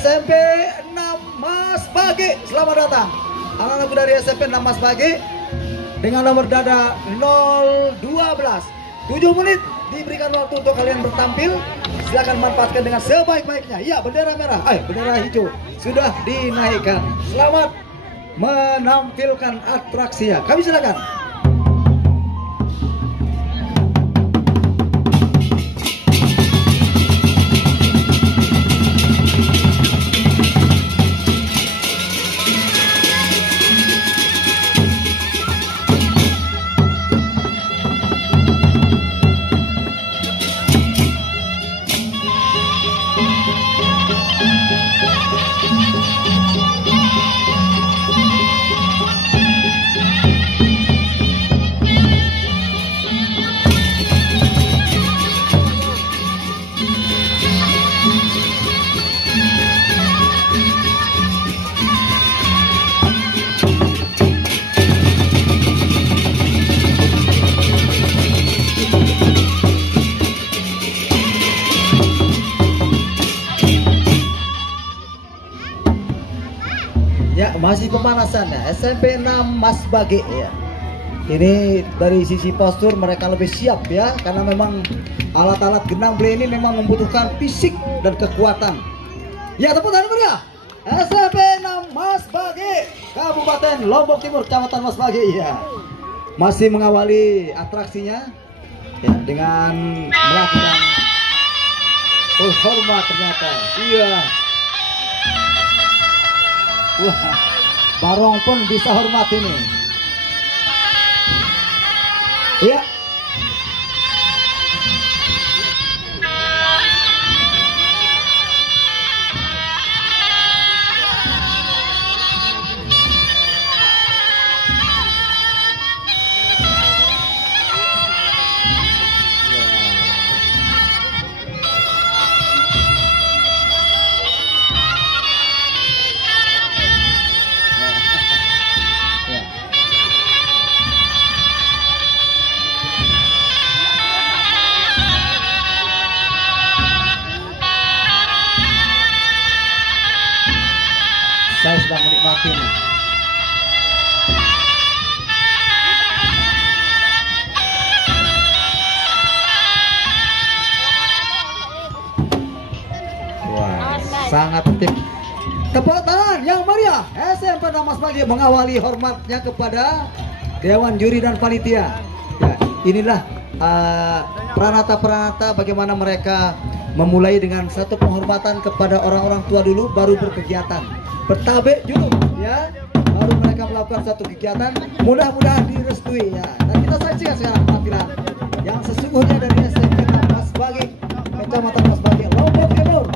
SMP 6 Mas Bagi. Selamat datang anak-anak dari SMP 6 Mas Bagi dengan nomor dada 012. 7 menit diberikan waktu untuk kalian bertampil. Silakan manfaatkan dengan sebaik-baiknya. Ya, bendera merah, bendera hijau sudah dinaikkan. Selamat menampilkan atraksinya. Kami silakan. Ya, masih pemanasan ya, SMP 6 Mas Bagi ya. Ini dari sisi postur mereka lebih siap ya, karena memang alat-alat genang beli ini memang membutuhkan fisik dan kekuatan. Ya, tepuk tangan meriah. SMP 6 Mas Bagi, Kabupaten Lombok Timur, Kecamatan Mas Bagi ya. Masih mengawali atraksinya ya, dengan melakukan hormat ternyata. Iya. Wah, Barong pun bisa hormat ini. Ya. Saya sedang menikmati nih. Wah, sangat tip. Tepuk tangan yang meriah. SMP 6 Mas Bagi mengawali hormatnya kepada Dewan Juri dan Panitia. Ya, inilah peranata-peranata bagaimana mereka memulai dengan satu penghormatan kepada orang-orang tua dulu, baru berkegiatan. Bertabek dulu ya, baru mereka melakukan satu kegiatan. Mudah-mudahan direstui ya. Dan kita saksikan sekarang penampilan yang sesungguhnya dari SMP 6 Mas Bagi, Kecamatan Mas Bagi, Lombok Timur.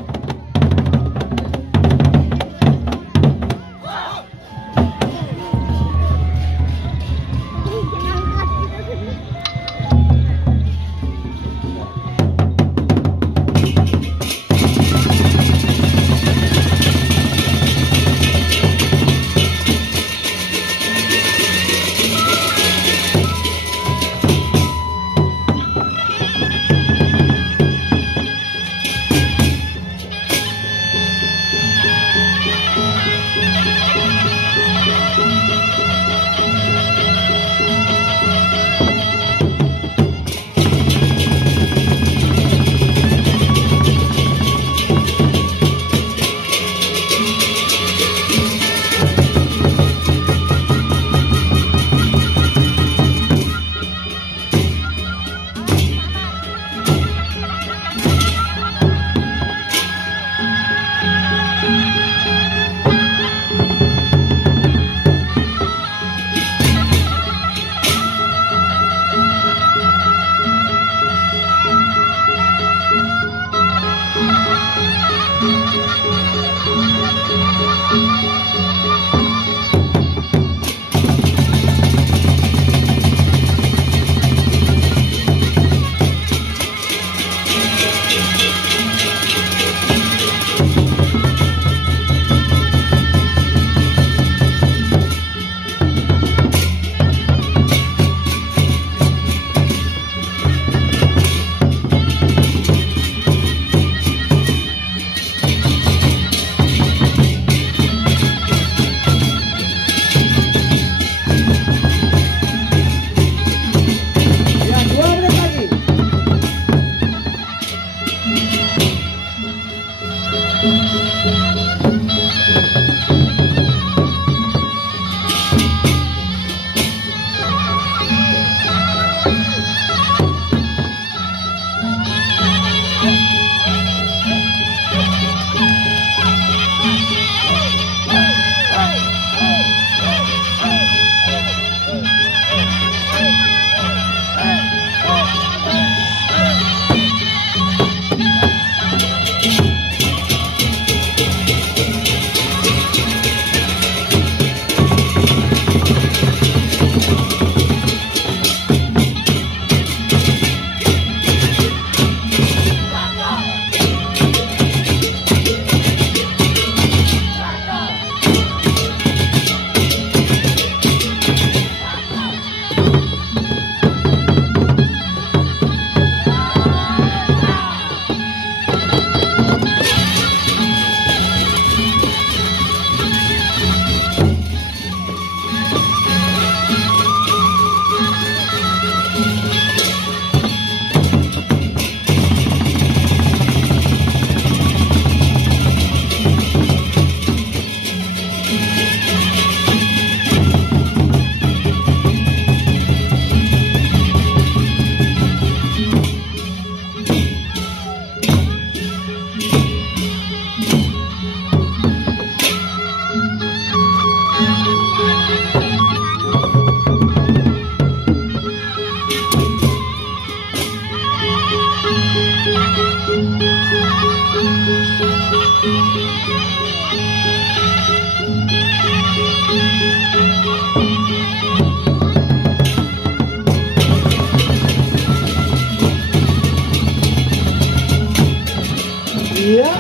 Iya,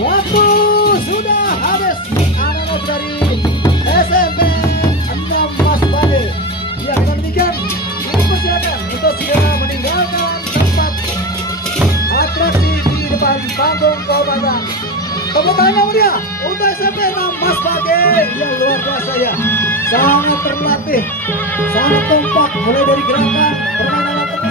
waktu sudah habis. Anak dari SMP 6 Mas Bade. Ya, dengan demikian dipersilakan untuk segera meninggalkan tempat atraksi di depan panggung kehormatan. Tepuk tangan yang mulia untuk SMP 6 Mas Bade yang luar biasa ya. Sangat terlatih, sangat kompak mulai dari gerakan permainan